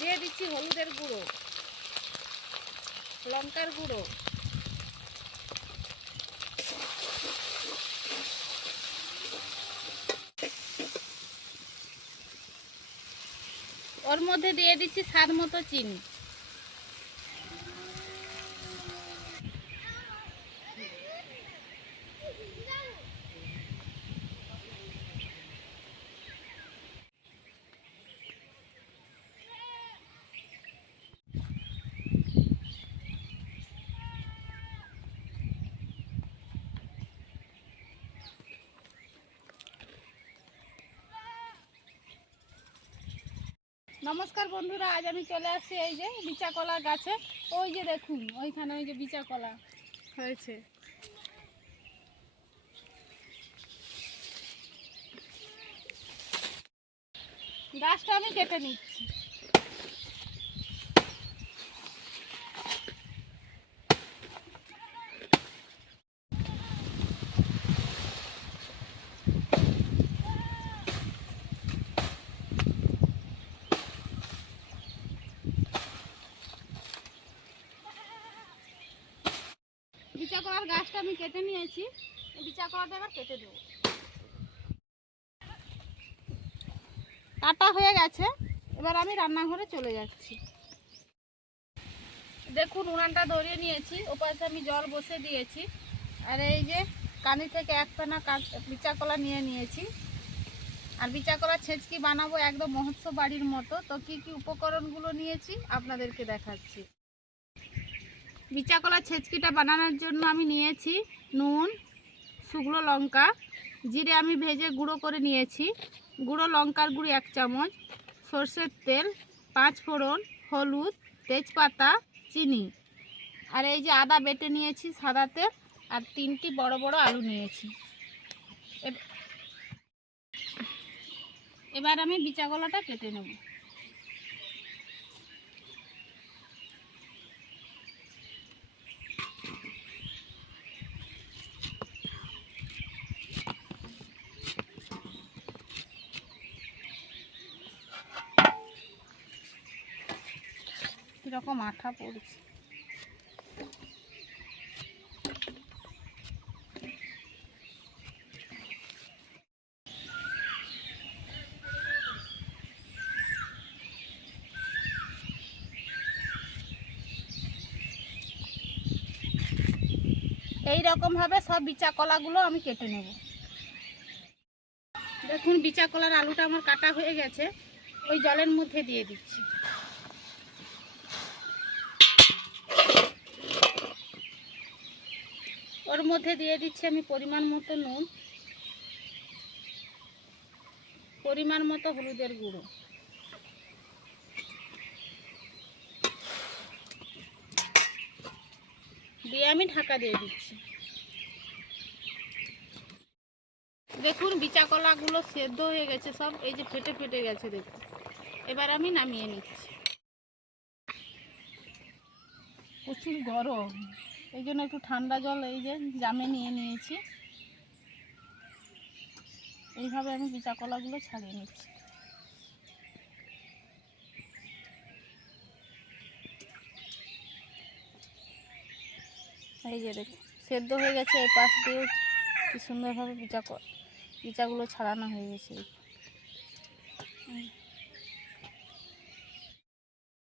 দিয়ে দিচ্ছি হলুদের গুঁড়ো লঙ্কার গুঁড়ো। ওর মধ্যে দিয়ে দিচ্ছি স্বাদ মতো চিনি। নমস্কার বন্ধুরা, আজ আমি চলে আসছি এই যে বিচা কলা গাছে। ওই যে দেখুন, ওইখানে ওই যে বিচা কলা হয়েছে। গাছটা আমি কেটে নিচ্ছি। কলার গাছটা আমি কেটে নিয়েছি। এই বিচা কলাটা এবার কেটে দেবো। কাটা হয়ে গেছে। এবার আমি রান্নাঘরে চলে যাচ্ছি। দেখুন, উনানটা ধরিয়ে নিয়েছি। ওপাশে আমি জল বসে দিয়েছি। আর এই যে কানি থেকে এক পানা বিচা কলা নিয়ে নিয়েছি। আর বিচা কলা ছেঁচকি বানাবো একদম মহোৎসব বাড়ির মতো। তো কি কি উপকরণগুলো নিয়েছি আপনাদেরকে দেখাচ্ছি। বিচা কলা ছেচকিটা বানানোর জন্য আমি নিয়েছি নুন, শুকনো লঙ্কা, জিরে আমি ভেজে গুঁড়ো করে নিয়েছি। গুঁড়ো লঙ্কার গুঁড়ি এক চামচ, সর্ষের তেল, পাঁচ ফোড়ন, হলুদ, তেজপাতা, চিনি। আর এই যে আদা বেটে নিয়েছি সাদা তেল আর তিনটি বড় বড় আলু নিয়েছি। এবার আমি বিচা কলাটা কেটে নেব। কীরকম আঠা পড়ছে। এই ভাবে সব বিচা কলাগুলো আমি কেটে নেব। দেখুন, বিচা কলার আলুটা আমার কাটা হয়ে গেছে, ওই জলের মধ্যে দিয়ে দিচ্ছি। মধ্যে দিয়ে দিচ্ছি আমি পরিমাণ মতো নুন, পরিমাণ মতো হলুদের গুঁড়ো। দিয়ে আমি ঢাকা দিয়ে দিচ্ছি। দেখুন বিচা কলাগুলো সেদ্ধ হয়ে গেছে, সব এই যে ফেটে ফেটে গেছে, দেখুন। এবার আমি নামিয়ে নিচ্ছি। প্রচুর গরম। এই জন্য একটু ঠান্ডা জল এই যে জামে নিয়ে নিয়েছি। এইভাবে আমি বিচা কলাগুলো ছাড়িয়ে নিচ্ছি। এই যে দেখুন, সেদ্ধ হয়ে গেছে, এই পাশ দিয়েও কি সুন্দরভাবে বিচা বিচাগুলো ছাড়ানো হয়ে গেছে।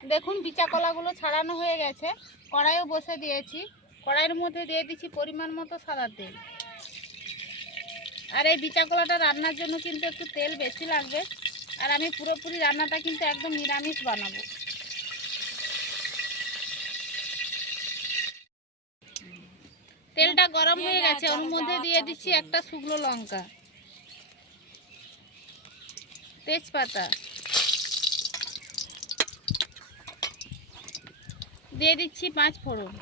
দেখুন বিচা কলাগুলো ছাড়ানো হয়ে গেছে। কড়াইও বসে দিয়েছি। কড়াইয়ের মধ্যে দিয়ে দিচ্ছি পরিমাণ মতো সাদা তেল। আর এই বিচা কলাটা রান্নার জন্য কিন্তু একটু তেল বেশি লাগবে। আর আমি পুরোপুরি রান্নাটা কিন্তু একদম নিরামিষ বানাবো। তেলটা গরম হয়ে গেছে, ওর মধ্যে দিয়ে দিচ্ছি একটা শুকনো লঙ্কা, তেজপাতা। দিয়ে দিচ্ছি পাঁচ ফোড়ন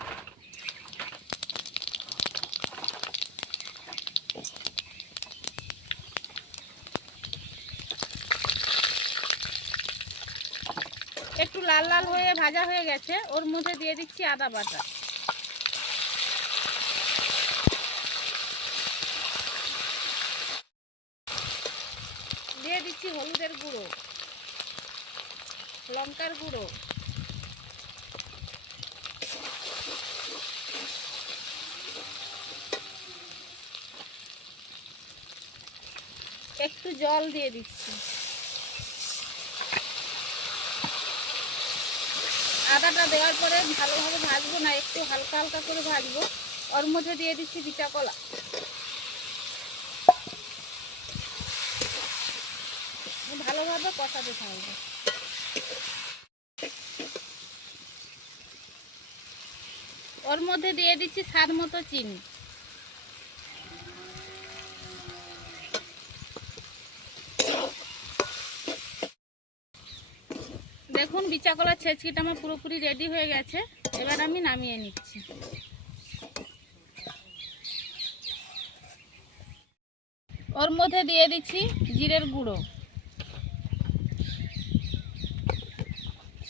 একটু লাল লাল হয়ে ভাজা হয়ে গেছে, ওর মধ্যে দিয়ে দিচ্ছি আদা বাটা। দিয়ে দিচ্ছি হলুদের গুঁড়ো, লঙ্কার গুঁড়ো। একটু জল দিয়ে দিচ্ছি। আদাটা দেওয়ার পরে ভালোভাবে ভাজবো না, একটু হালকা হালকা করে ভাজবো। ওর মধ্যে দিয়ে দিচ্ছি বিচা কলা। ভালোভাবে কষাতে থাকব। ওর মধ্যে দিয়ে দিচ্ছি স্বাদ মতো চিনি। দেখুন, বিচা কলার ছেচকিটা আমার পুরোপুরি রেডি হয়ে গেছে। এবার আমি নামিয়ে নিচ্ছি। ওর মধ্যে দিয়ে দিচ্ছি জিরের গুঁড়ো।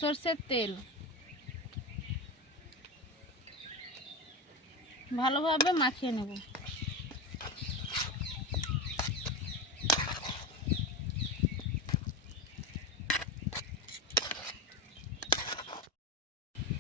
সর্ষের তেল। ভালোভাবে মাখিয়ে নেব।